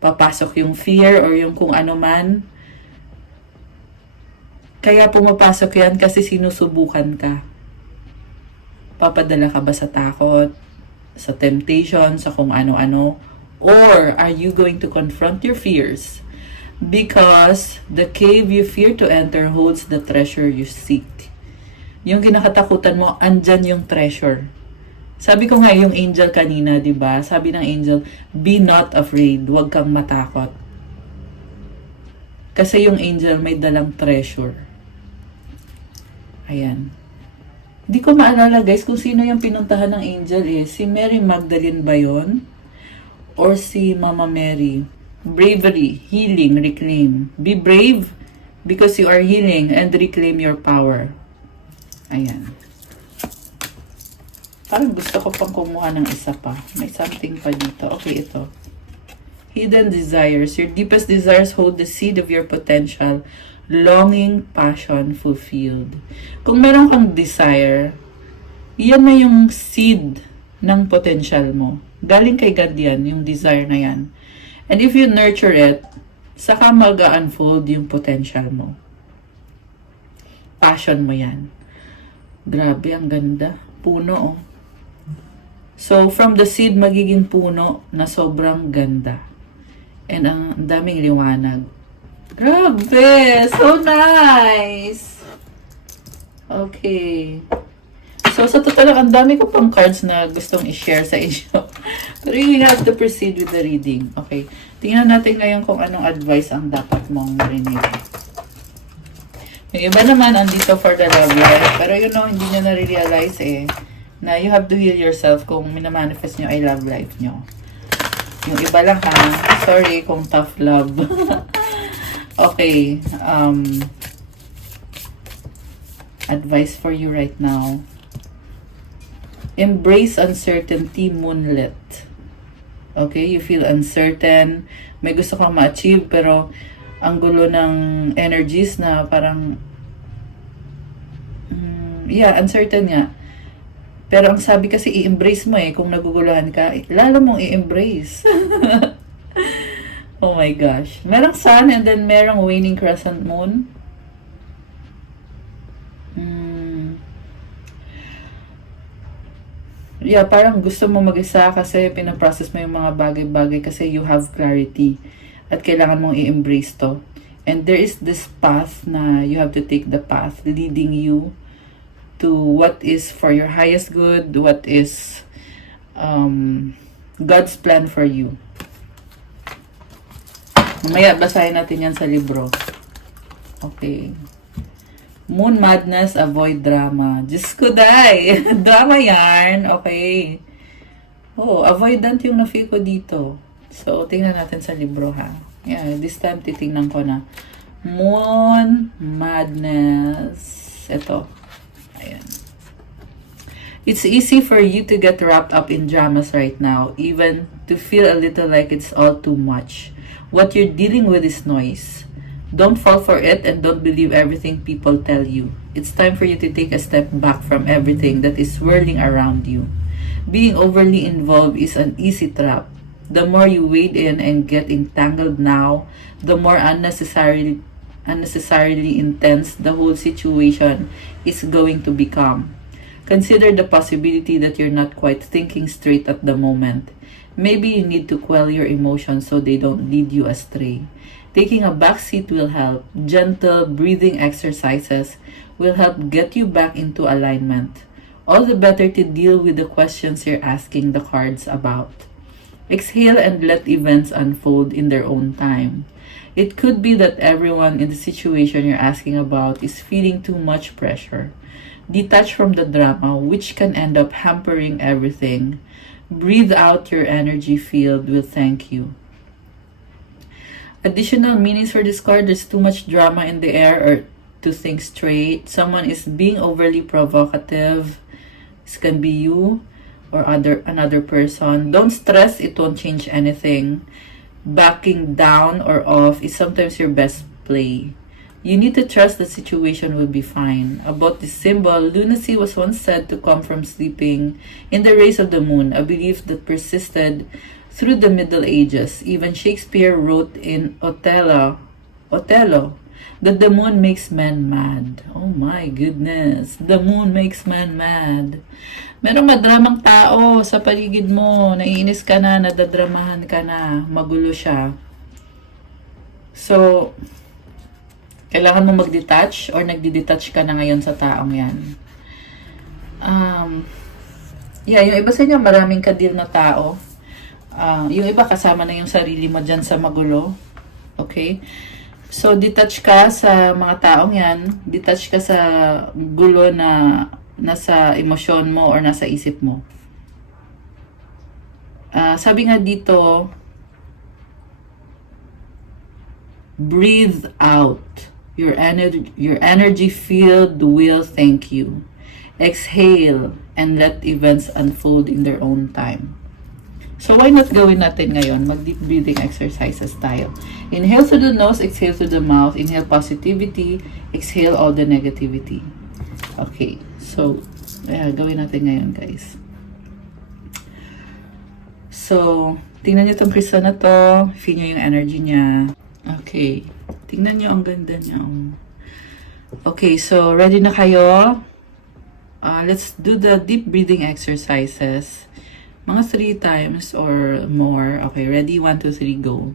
papasok yung fear or yung kung ano man. Kaya pumapasok yan kasi sinusubukan ka. Papadala ka ba sa takot, sa temptation, sa kung ano-ano? Or are you going to confront your fears? Because the cave you fear to enter holds the treasure you seek. Yung kinakatakutan mo, andyan yung treasure. Sabi ko nga yung angel kanina, di ba? Sabi ng angel, be not afraid. Huwag kang matakot. Kasi yung angel may dalang treasure. Ayan. Di ko maalala guys kung sino yung pinuntahan ng angel eh. Si Mary Magdalene ba yun? Or si Mama Mary? Bravery, healing, reclaim. Be brave because you are healing and reclaim your power. Ayan. Parang gusto ko pang kumuha ng isa pa. May something pa dito. Okay, ito. Hidden desires. Your deepest desires hold the seed of your potential. Longing, passion, fulfilled. Kung meron kang desire, yan na yung seed ng potential mo. Galing kay God yan, yung desire na yan. And if you nurture it, saka mag-unfold yung potential mo. Passion mo yan. Grabe, ang ganda. Puno, So, from the seed, magiging puno na sobrang ganda. And ang daming liwanag. Grabe! So nice! Okay. So, sa totoo lang, ang dami ko pang cards na gustong i-share sa inyo. Pero you have to proceed with the reading. Okay. Tingnan natin ngayon kung anong advice ang dapat mong marinig. Yung iba naman, andito for the love life. Pero you know, hindi nyo na-realize na you have to heal yourself kung minamanifest nyo ay love life nyo. Yung iba lang ha. Sorry kung tough love. Okay. Advice for you right now. Embrace uncertainty, moonlit. Okay, you feel uncertain. May gusto kang ma-achieve pero ang gulo ng energies na parang uncertain nga. Pero ang sabi kasi i-embrace mo kung naguguluhan ka, lalo mong i-embrace. Oh my gosh. Merong sun and then merong waning crescent moon. Yeah, parang gusto mo mag-isa kasi pinaprocess mo yung mga bagay-bagay kasi you have clarity at kailangan mong i-embrace to. And there is this path na you have to take the path leading you to what is for your highest good, what is God's plan for you. Mamaya, basahin natin yan sa libro. Okay. Moon madness, avoid drama. Diyos ko, day. Drama yarn. Okay. Oh, avoidant yung na-feel ko dito. So, tingnan natin sa libro, ha. Yeah, this time, titingnan ko na. Moon madness. Ito. Ayan. It's easy for you to get wrapped up in dramas right now, even to feel a little like it's all too much. What you're dealing with is noise. Don't fall for it and don't believe everything people tell you. It's time for you to take a step back from everything that is swirling around you. Being overly involved is an easy trap. The more you wade in and get entangled now, the more unnecessarily intense the whole situation is going to become. Consider the possibility that you're not quite thinking straight at the moment. Maybe you need to quell your emotions so they don't lead you astray. Taking a back seat will help. Gentle breathing exercises will help get you back into alignment. All the better to deal with the questions you're asking the cards about. Exhale and let events unfold in their own time. It could be that everyone in the situation you're asking about is feeling too much pressure. Detach from the drama, which can end up hampering everything. Breathe out your energy field will thank you. Additional meanings for this card: there's too much drama in the air or to think straight. Someone is being overly provocative. This can be you or another person. Don't stress, it won't change anything. Backing down or off is sometimes your best play. You need to trust the situation will be fine. About this symbol, lunacy was once said to come from sleeping in the rays of the moon, a belief that persisted through the Middle Ages. Even Shakespeare wrote in Othello that the moon makes men mad. Oh my goodness, the moon makes men mad. Merong madramang tao sa paligid mo, naiinis ka na, nadadramahan ka na, magulo siya. So, kailangan mo mag-detach or nagdi-detach ka na ngayon sa taong yan. Yung iba sa inyo, maraming kadil na tao. Yung iba kasama na yung sarili mo dyan sa magulo. Okay? So, detach ka sa mga taong yan. Detach ka sa gulo na nasa emosyon mo or nasa isip mo. Sabi nga dito, breathe out. Your energy field will thank you. Exhale and let events unfold in their own time. So why not gawin natin ngayon? Mag-deep breathing exercises tayo. Inhale through the nose, exhale through the mouth. Inhale positivity, exhale all the negativity. Okay. So, gawin natin ngayon, guys. So, tingnan nyo itong crystal na to. Feel nyo yung energy niya. Okay. Tingnan nyo, ang ganda niya. Okay, so ready na kayo? Let's do the deep breathing exercises. Mga 3 times or more. Okay, ready? 1, 2, 3, go.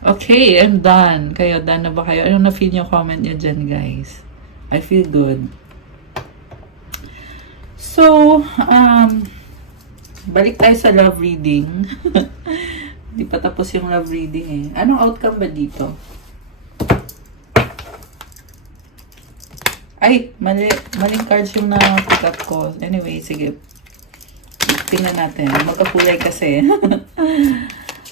Okay, I'm done. Kayo, done na ba kayo? Anong na-feel nyo? Comment nyo dyan, guys. I feel good. So, balik tayo sa love reading. Hindi pa tapos yung love reading eh. Anong outcome ba dito? Ay, maling cards yung na-pick up ko. Anyway, sige. Tingnan natin. Magkakulay kasi.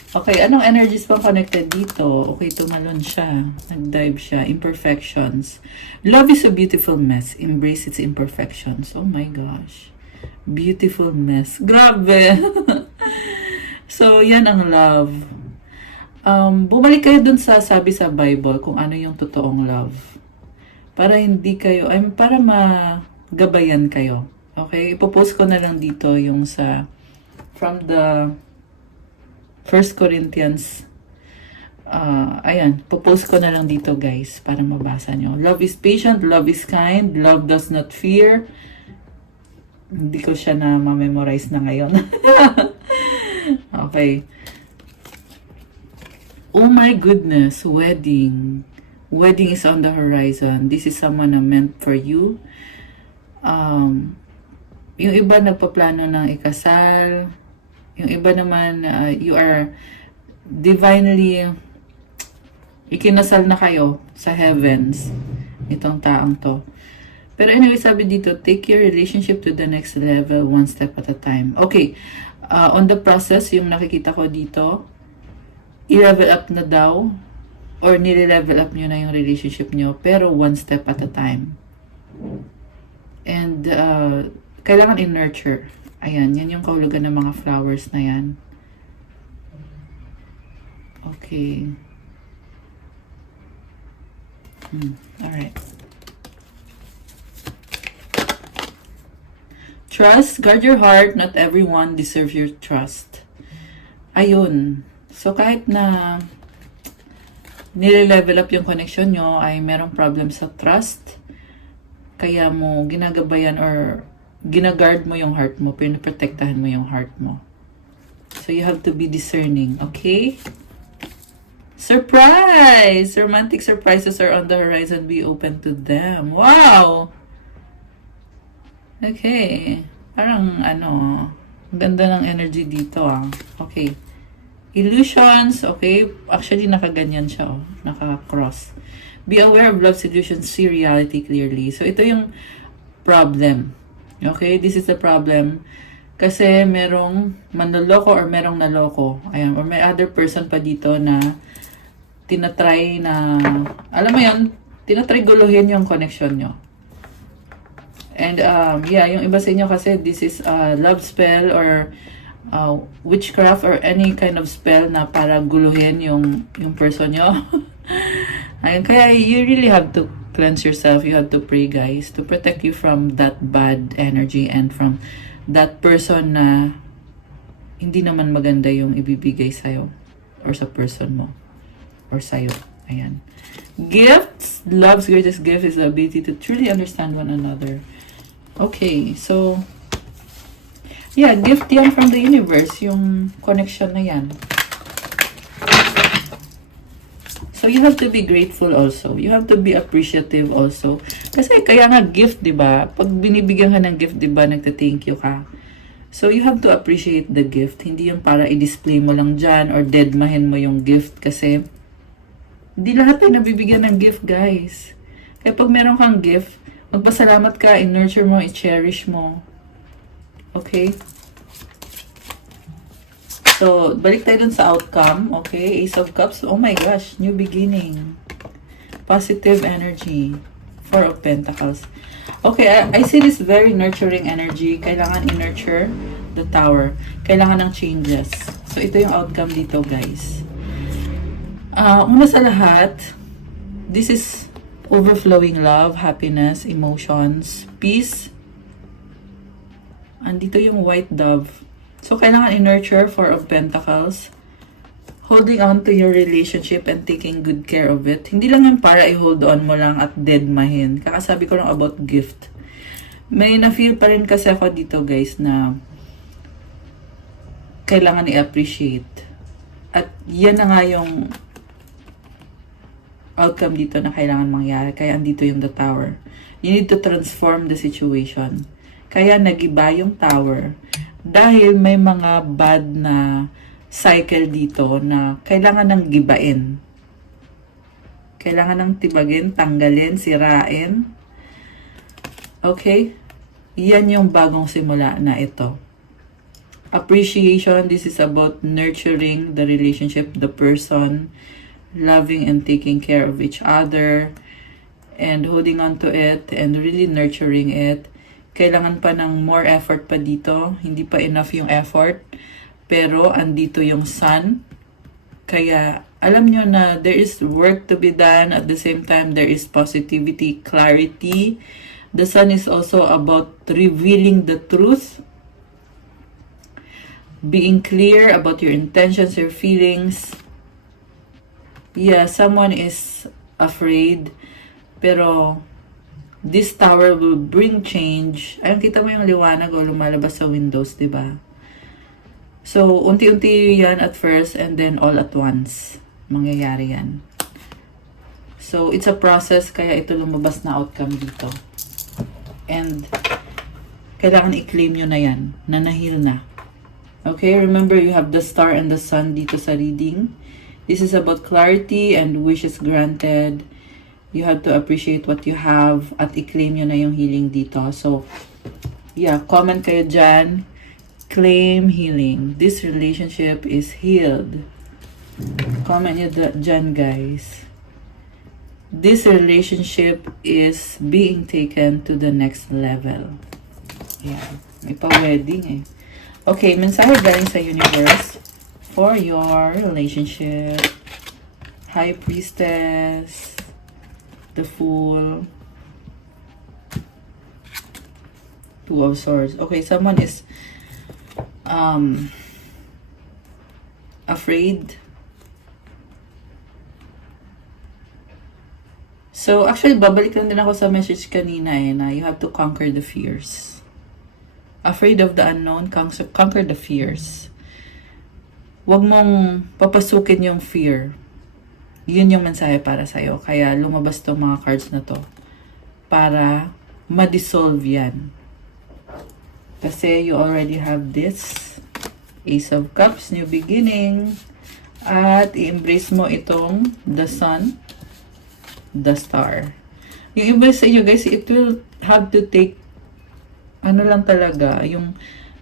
Okay, anong energies pang connected dito? Okay, tumalon siya. Nag-dive siya. Imperfections. Love is a beautiful mess. Embrace its imperfections. Oh my gosh. Beautiful mess. Grabe. So, yan ang love. Bumalik kayo dun sa sabi sa Bible kung ano yung totoong love. Para hindi kayo, para magabayan kayo. Okay? Ipopost ko na lang dito yung from the 1 Corinthians. Ayan, popost ko na lang dito guys para mabasa nyo. Love is patient, love is kind, love does not fear. Hindi ko siya na ma-memorize na ngayon. Okay. Oh my goodness, wedding. Wedding is on the horizon. This is someone na meant for you. Yung iba nagpaplano ng ikasal. Yung iba naman, you are divinely ikinasal na kayo sa heavens. Itong taong to. Pero anyway, sabi dito, take your relationship to the next level one step at a time. Okay. On the process, yung nakikita ko dito, i-level up na daw or nire-level up nyo na yung relationship nyo pero one step at a time. And kailangan i-nurture. Ayan, yan yung kahulugan ng mga flowers na yan. Okay. Alright. Trust, guard your heart. Not everyone deserves your trust. Ayun. So, kahit na nire-level up yung connection nyo, ay merong problem sa trust, kaya mo ginagabayan or ginaguard mo yung heart mo, pinoprotektahan mo yung heart mo. So, you have to be discerning, okay? Surprise! Romantic surprises are on the horizon. Be open to them. Wow! Okay. Parang, ang ganda ng energy dito, Okay. Illusions, okay? Actually, nakaganyan siya, Naka-cross. Be aware of love's illusions. See reality clearly. So, ito yung problem. Okay, this is the problem. Kasi merong manloloko or merong naloko. Ayan, or may other person pa dito na tinatry na, alam mo yun, tinatry guluhin yung connection nyo. And, yeah, yung iba sa inyo kasi this is a love spell or witchcraft or any kind of spell na para guluhin yung person nyo. Ayun, kaya you really have to cleanse yourself. You have to pray, guys, to protect you from that bad energy and from that person na hindi naman maganda yung ibibigay sa'yo or sa person mo or sa'yo. Ayan. Gifts. Love's greatest gift is the ability to truly understand one another. Okay, so yeah, gift yan from the universe, yung connection na yan. So, you have to be grateful also. You have to be appreciative also. Kasi kaya nga gift, di ba? Pag binibigyan ka ng gift, di ba, nagta-thank you ka. So, you have to appreciate the gift. Hindi yung para i-display mo lang dyan or deadmahin mo yung gift. Kasi, hindi lahat ay nabibigyan ng gift, guys. Kaya pag meron kang gift, magpasalamat ka, i-nurture mo, i-cherish mo. Okay? So, balik tayo dun sa outcome. Okay, Ace of Cups. Oh my gosh, new beginning. Positive energy. Four of Pentacles. Okay, I see this very nurturing energy. Kailangan i-nurture the Tower. Kailangan ng changes. So, ito yung outcome dito, guys. Una sa lahat, this is overflowing love, happiness, emotions, peace. Andito yung White Dove. So, kailangan i-nurture Four of Pentacles. Holding on to your relationship and taking good care of it. Hindi lang yung para i-hold on mo lang at deadmahin. Kakasabi ko lang about gift. May na-feel pa rin kasi ako dito, guys, na kailangan i-appreciate. At yan na nga yung outcome dito na kailangan mangyari. Kaya andito yung the Tower. You need to transform the situation. Kaya nagiba yung Tower. Dahil may mga bad na cycle dito na kailangan ng gibain. Kailangan ng tibagin, tanggalin, sirain. Okay? Yan yung bagong simula na ito. Appreciation, this is about nurturing the relationship, the person, loving and taking care of each other, and holding on to it, and really nurturing it. Kailangan pa ng more effort pa dito. Hindi pa enough yung effort. Pero, andito yung sun. Kaya, alam nyo na there is work to be done. At the same time, there is positivity, clarity. The sun is also about revealing the truth. Being clear about your intentions, your feelings. Yeah, someone is afraid. Pero, this tower will bring change. Ayun, kita mo yung liwanag o lumalabas sa windows, di ba? So, unti-unti yan at first and then all at once. Mangyayari yan. So, it's a process kaya ito lumabas na outcome dito. And, kailangan i-claim nyo na yan, na nahil na. Okay, remember you have the star and the sun dito sa reading. This is about clarity and wishes granted. You have to appreciate what you have at i-claim nyo na yung healing dito. So, yeah, comment kayo dyan. Claim healing. This relationship is healed. Comment nyo dyan, guys. This relationship is being taken to the next level. Yeah, may pa-wedding eh. Okay, mensahe galing sa universe for your relationship. High Priestess, the Fool, Two of Swords. Okay, someone is afraid. So, actually, babalik lang din ako sa message kanina eh, na you have to conquer the fears. Afraid of the unknown, conquer the fears. Huwag mong papasukin yung fear. Yun yung mensahe para sa'yo. Kaya lumabas tong mga cards na to. Para ma-dissolve yan. Kasi you already have this. Ace of Cups, new beginning. At i-embrace mo itong the Sun, the Star. Yung iba sa inyo guys, it will have to take ano lang talaga, yung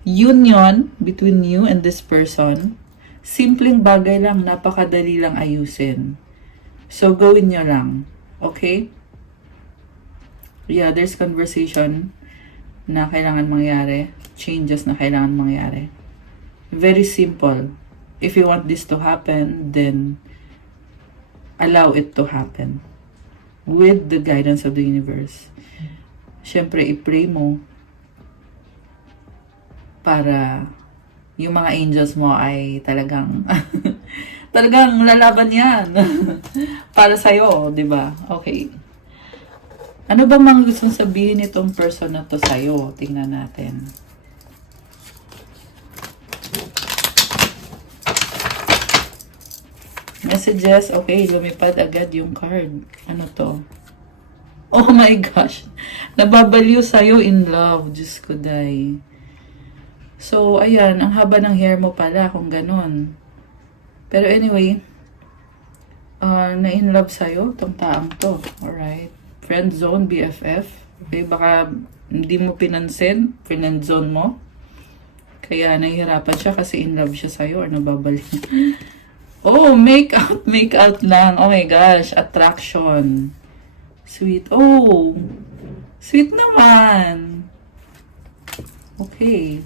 union between you and this person. Simpleng bagay lang, napakadali lang ayusin. So, gawin nyo lang. Okay? Yeah, there's conversation na kailangan mangyari. Changes na kailangan mangyari. Very simple. If you want this to happen, then allow it to happen. With the guidance of the universe. Siyempre, i-pray mo para yung mga angels mo ay talagang talagang lalaban yan para sa'yo, di ba? Okay. Ano ba mga gustong sabihin itong person na to sa'yo? Tingnan natin. Messages. Okay, lumipad agad yung card. Ano to? Oh my gosh. Nababaliw sa'yo in love. Diyos ko, day. So, ayan. Ang haba ng hair mo pala kung ganun. Pero anyway, na-in love sa'yo itong taang to. Alright. Friend zone, BFF. Okay, baka hindi mo pinansin. Friend zone mo. Kaya nahihirapan siya kasi in love siya sa'yo or nababaliw. Oh, make out lang. Oh my gosh, attraction. Sweet. Oh, sweet naman. Okay.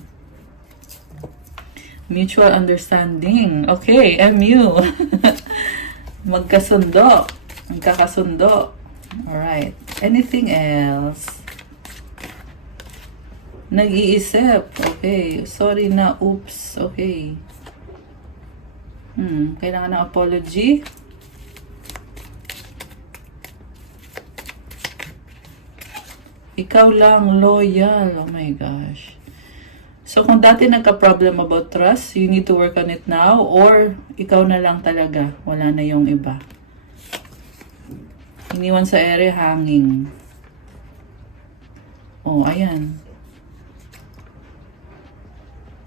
Mutual understanding. Okay, MU. Magkasundo. Magkakasundo. Alright. Anything else? Nag-iisip. Okay. Sorry na. Oops. Okay. Kailangan ng apology. Ikaw lang, loyal. Oh my gosh. So, kung dati nagka-problem about trust, you need to work on it now, or ikaw na lang talaga. Wala na yung iba. Iniwan sa ere, hanging. Oh, ayan.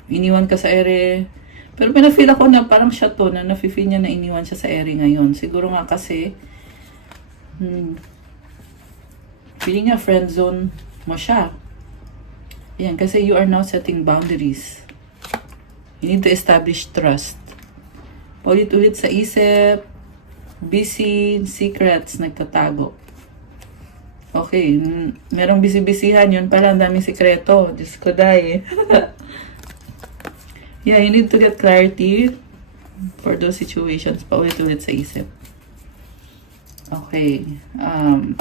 Iniwan ka sa ere. Pero pinafeel ako na parang siya to, na nafe-feel niya na iniwan siya sa ere ngayon. Siguro nga kasi, feeling niya friend zone mo siya. Ayan, kasi you are now setting boundaries. You need to establish trust. Paulit-ulit sa isip, busy, secrets, nagtatago. Okay, merong busy-busyhan, yun pala, ang daming sikreto. Diyos ko, day. Yeah, you need to get clarity for those situations. Paulit-ulit sa isip. Okay.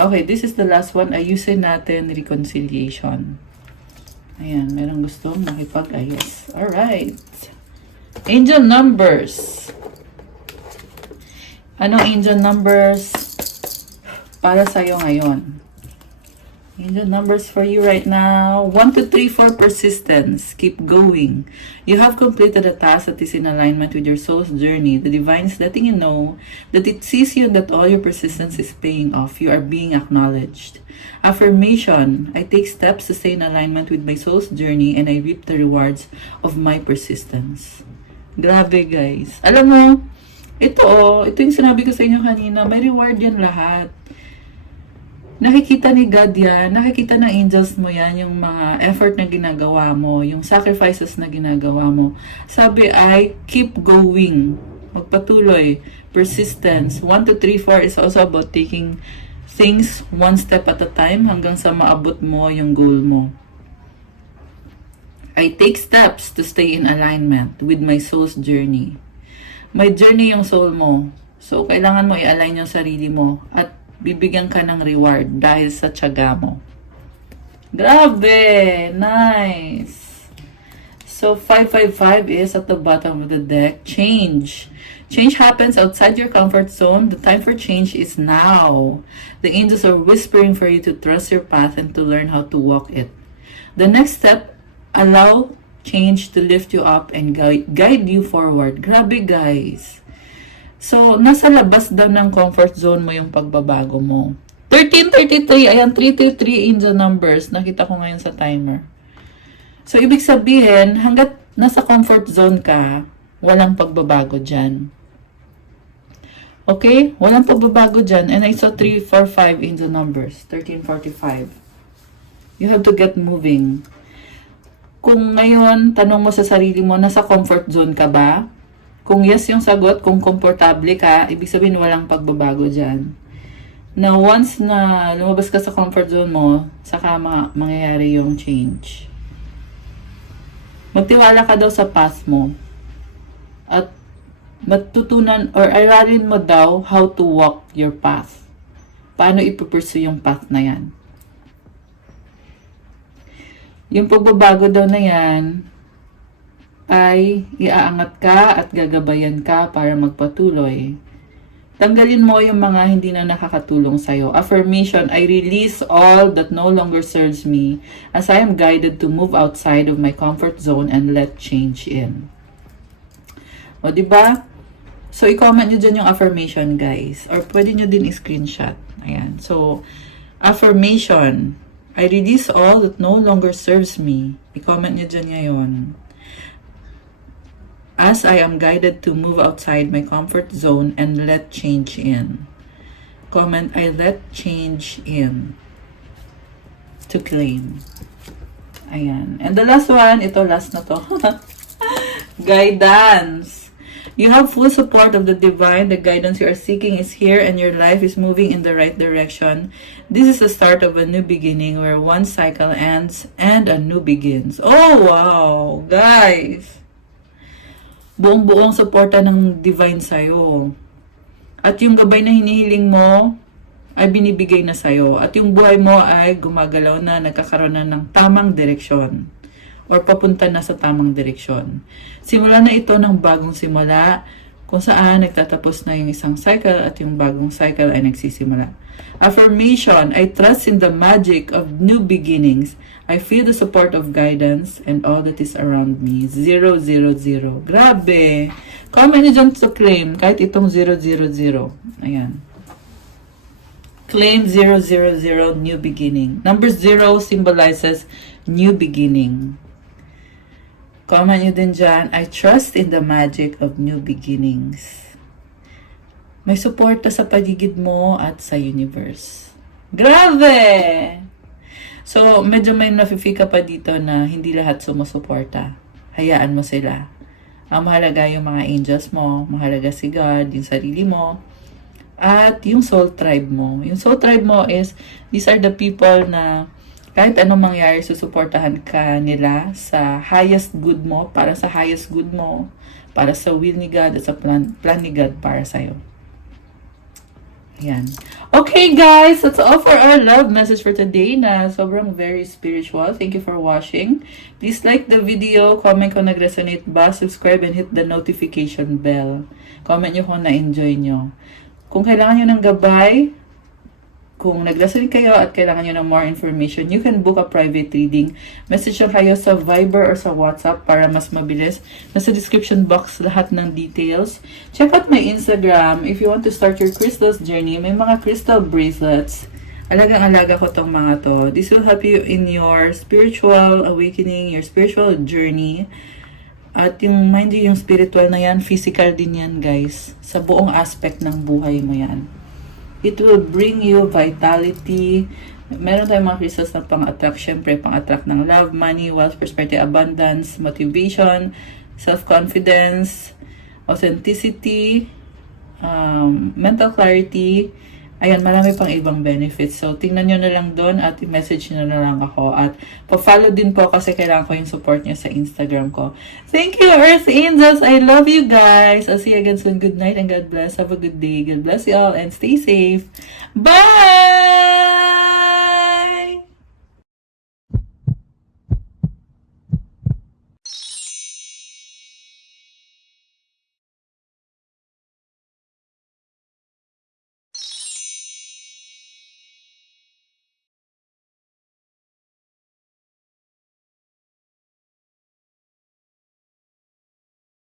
Okay, this is the last one. Ayusin natin reconciliation. Ayan, merong gustong makipag-ayos. Alright. Angel numbers. Anong angel numbers para sa'yo ngayon? Angel numbers for you right now. 1, 2, 3, 4, persistence. Keep going. You have completed a task that is in alignment with your soul's journey. The divine is letting you know that it sees you and that all your persistence is paying off. You are being acknowledged. Affirmation. I take steps to stay in alignment with my soul's journey and I reap the rewards of my persistence. Grabe, guys. Alam mo, ito yung sinabi ko sa inyo kanina, may reward yan lahat. Nakikita ni God yan, nakikita ng angels mo yan, yung mga effort na ginagawa mo, yung sacrifices na ginagawa mo. Sabi ay, keep going. Magpatuloy. Persistence. 1, 2, 3, 4 is also about taking things one step at a time hanggang sa maabot mo yung goal mo. I take steps to stay in alignment with my soul's journey. May journey yung soul mo. So, kailangan mo i-align yung sarili mo at bibigyan ka ng reward dahil sa tiyaga mo. Grabe! Nice! So, 555 is at the bottom of the deck. Change. Change happens outside your comfort zone. The time for change is now. The angels are whispering for you to trust your path and to learn how to walk it. The next step, allow change to lift you up and guide you forward. Grabe, guys. So, nasa labas daw ng comfort zone mo yung pagbabago mo. 1333, ayan, 333 angel numbers. Nakita ko ngayon sa timer. So, ibig sabihin, hanggat nasa comfort zone ka, walang pagbabago dyan. Okay? Walang pagbabago dyan. And I saw 345 angel numbers. 1345. You have to get moving. Kung ngayon, tanong mo sa sarili mo, nasa comfort zone ka ba? Kung yes yung sagot, kung komportable ka, ibig sabihin walang pagbabago dyan. Na once na lumabas ka sa comfort zone mo, saka mangyayari yung change. Magtiwala ka daw sa path mo. At matutunan or aralin mo daw how to walk your path. Paano ipupursue yung path na yan. Yung pagbabago daw na yan, ay iaangat ka at gagabayan ka para magpatuloy. Tanggalin mo yung mga hindi na nakakatulong sa'yo. Affirmation, I release all that no longer serves me as I am guided to move outside of my comfort zone and let change in. O, diba? So, i-comment nyo dyan yung affirmation, guys. Or pwede nyo din i-screenshot. Ayan. So, affirmation, I release all that no longer serves me. I-comment nyo dyan ngayon. As I am guided to move outside my comfort zone and let change in. Comment, I let change in. To claim. Ayan. And the last one, ito last na to. Guidance. You have full support of the divine. The guidance you are seeking is here and your life is moving in the right direction. This is the start of a new beginning where one cycle ends and a new begins. Oh, wow! Guys! Buong-buong suporta ng divine sa'yo. At yung gabay na hinihiling mo ay binibigay na sa'yo. At yung buhay mo ay gumagalaw na, nagkakaroon na ng tamang direksyon. Or papunta na sa tamang direksyon. Simula na ito ng bagong simula, kung saan nagtatapos na yung isang cycle at yung bagong cycle ay nagsisimula. Affirmation, I trust in the magic of new beginnings. I feel the support of guidance and all that is around me. 000. Grabe! Comment nyo dyan to claim, kahit itong 000. Ayan. Claim 000, new beginning. Number 0 symbolizes new beginning. Comment nyo din dyan, I trust in the magic of new beginnings. May suporta sa paligid mo at sa universe. Grabe! So, medyo may nafe-feel ka pa dito na hindi lahat sumusuporta. Hayaan mo sila. Ang mahalaga yung mga angels mo, mahalaga si God, yung sarili mo, at yung soul tribe mo. Yung soul tribe mo is, these are the people na kahit anong mangyari, susuportahan ka nila sa highest good mo, para sa highest good mo, para sa will ni God at sa plan ni God para sa'yo. Ayan. Okay guys, that's all for our love message for today na sobrang very spiritual. Thank you for watching. Please like the video, comment kung nag-resonate ba, subscribe and hit the notification bell. Comment nyo kung na-enjoy nyo. Kung kailangan nyo ng gabay, kung nag-resonate kayo at kailangan nyo ng more information, you can book a private reading. Message nyo kayo sa Viber or sa WhatsApp para mas mabilis. Nasa description box lahat ng details. Check out my Instagram if you want to start your crystals journey. May mga crystal bracelets. Alagang-alaga ko tong mga to. This will help you in your spiritual awakening, your spiritual journey. At yung, mind you, yung spiritual na yan, physical din yan guys. Sa buong aspect ng buhay mo yan. It will bring you vitality. Meron tayong mga crystals na pang-attract, syempre, pang-attract ng love, money, wealth, prosperity, abundance, motivation, self-confidence, authenticity, mental clarity. Ayan, marami pang ibang benefits. So, tingnan nyo na lang doon at i-message nyo na lang ako. At pa-follow din po kasi kailangan ko yung support nyo sa Instagram ko. Thank you, Earth Angels! I love you guys! I'll see you again soon. Good night and God bless. Have a good day. God bless you all and stay safe. Bye!